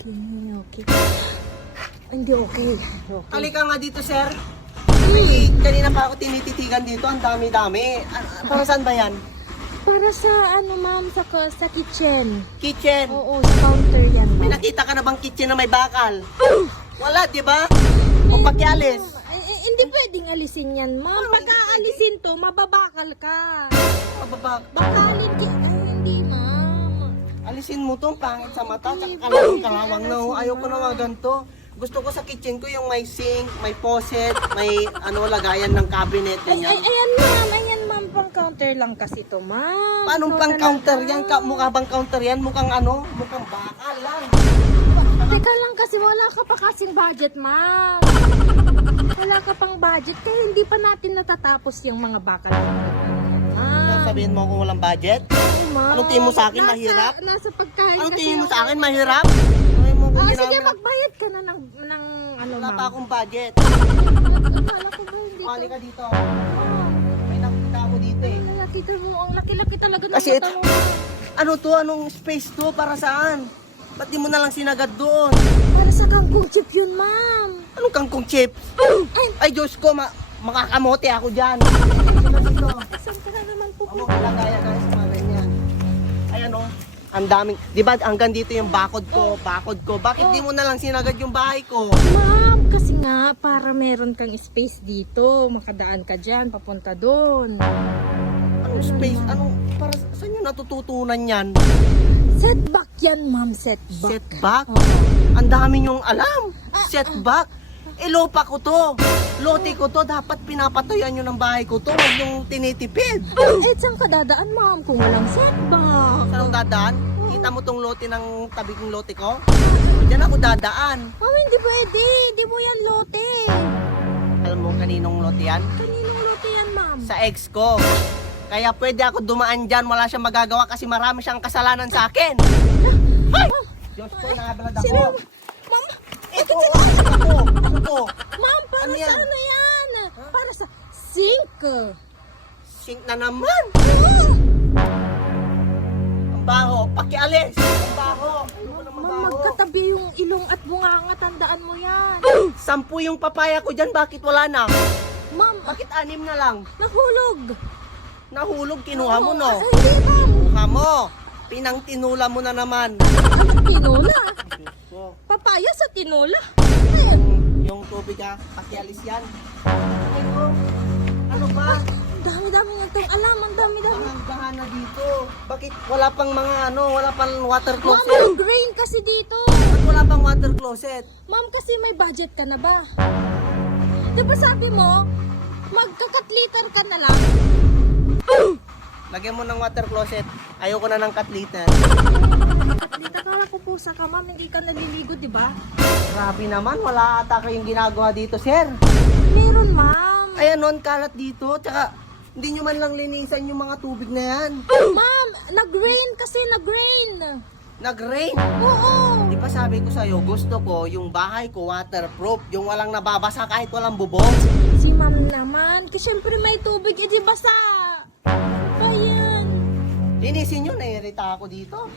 Okay. Hindi okay. Halika nga dito, sir. May kanina pa ako tinititigan dito. Ang dami-dami. Para saan ba yan? Para sa ano ma'am, sa kitchen. Kitchen. Oo, sa counter yan May ma'am. nakita ka na bang kitchen na may bakal? Wala, di ba? O pakialis. Hindi pwedeng alisin yan ma'am. Pagka alisin to, mababakal ka. Bakalin ka. Hindi ma'am. Alisin mo to, ang pangit sa mata. Tsaka kalawang na. Ayoko na mga ganito. Gusto ko sa kitchen ko yung may sink, may faucet, may lagayan ng cabinet. Ganyan. Ayan ma'am, pang counter lang kasi to ma'am. Paano pang counter yan? Mukha bang counter yan? Mukhang mukhang bakal lang. Teka lang kasi wala ka pa kasing budget ma'am. Wala ka pang budget kaya hindi pa natin natatapos yung mga bakal. Sabihin mo kung walang budget? Ma'am. Anong tingin mo sa akin? Mahirap? Nasa pagkain Anong kasi tingin mo yung- sa akin? Mahirap? Ay mo kung Sige, ginamit. magbayad ka na ng ano Wala ma'am. pa akong budget. Akala ko ba hindi Kali ka? ka dito. May nakita ako dito eh. Nakita mo, ang laki-laki talaga ng Kasi mata mo. ano to? Anong space to? Para saan? Ba't di mo na lang sinagad doon? Para sa kangkong chip yun ma'am. Anong kangkong chip? Ay Diyos ko, makakamote ako dyan. Saan ka na naman po? Ano kalagaya guys sa mga ganyan? Ayan o. Ang daming, di ba hanggang dito yung bakod ko. Bakit di mo na lang sinagad yung bahay ko? Ma'am, kasi nga para meron kang space dito, makadaan ka dyan, papunta doon. Anong space? Para saan nyo natututunan yan? Setback yan ma'am, setback. Setback? Oo. Ang dami nyong alam. Setback? Lupa ko to. Lote ko to. Dapat pinapatuyan nyo ng bahay ko to. Huwag yung tinitipid. Saan ka dadaan ma'am kung walang setback? Saan ako dadaan? Kita mo tong lote ng tabi kong lote ko? Diyan ako dadaan. Ma'am, hindi pwede. Hindi mo yan lote. Alam mo kaninong lote yan? Kaninong lote yan ma'am? Sa ex ko. Kaya pwede ako dumaan dyan. Wala siyang magagawa kasi marami siyang kasalanan sa akin. Ay! Diyos ko, nakabalad ako. Sino? Ma'am, Ito, ano to? ma'am, para Ano sa yan? ano yan? Para sa sink. Sink na naman. Ang baho. Pakialis. Ang baho. Ano ko na Ma'am, mabaho? magkatabi yung ilong at bunganga, tandaan mo yan. 10 yung papaya ko dyan. Bakit wala na? Ma'am, Bakit 6 na lang? nahulog. Nahulog, kinuha mo no? Hindi ma'am. Kinuha mo. Pinang tinula mo na naman. Anong tinola? Diyos ko. Papaya sa tinola. Yung tubig ha, pakialis yan. Ay ko, ano ba? Ang dami-dami nitong alam. Ang dami-dami. Ang bahana dito. Bakit wala pang wala pang water Ma'am, closet? may grain kasi dito. Bakit wala pang water closet? Ma'am, kasi may budget ka na ba? Di ba sabi mo, magka-cut liter ka na lang? Lagyan mo ng water closet. Ayoko na ng cat litter. Dito kala ko po sa ka, ma'am, hindi ka naliligo, di ba? Grabe naman, wala ata kayong ginagawa dito, sir. Meron, ma'am. Ayan nun, kalat dito. Tsaka, hindi nyo man lang linisan yung mga tubig na yan. Ma'am, nag-rain kasi, nag-rain. Nag-rain. Oo. Di ba sabi ko sa'yo, gusto ko yung bahay ko waterproof. Yung walang nababasa kahit walang bubong. Si ma'am naman, kasi syempre may tubig, di basa. Ayan. Linisin nyo, nairita ako dito.